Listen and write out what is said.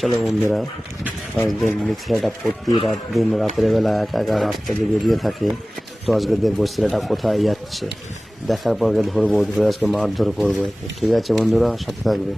চলো বন্ধুরা, ছেলেটা প্রতি দিন রাতের বেলা একা একা রাস্তা দিয়ে বেরিয়ে থাকে। তো আজকে দেখবো ছেলেটা কোথায় যাচ্ছে, দেখার পর ধরবো, ধরে আজকে মারধর করবো। ঠিক আছে বন্ধুরা, সাথে থাকবে।